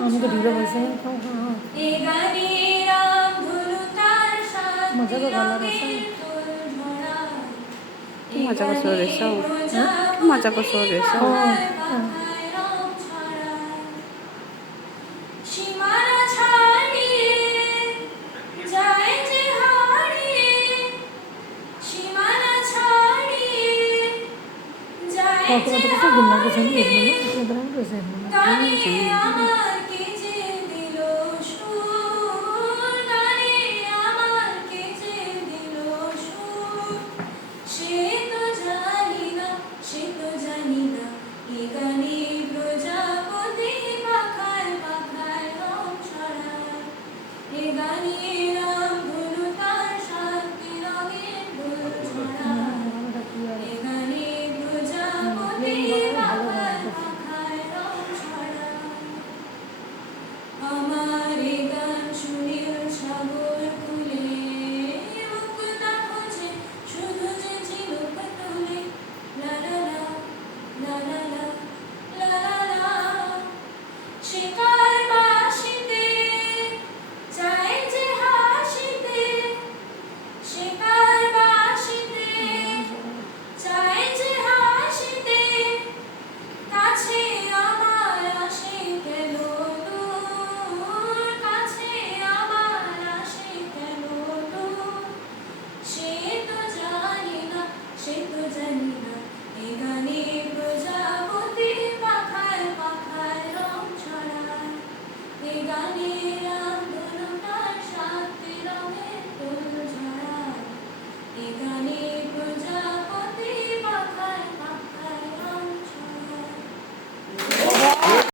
আমি তো ঢিলে বসে मजा तो गला रसा কি মজা করছো রেসাও? কি মজা করছো রেসাও? Waktu gimana kesini gimana? Itu berapa dosen? গানের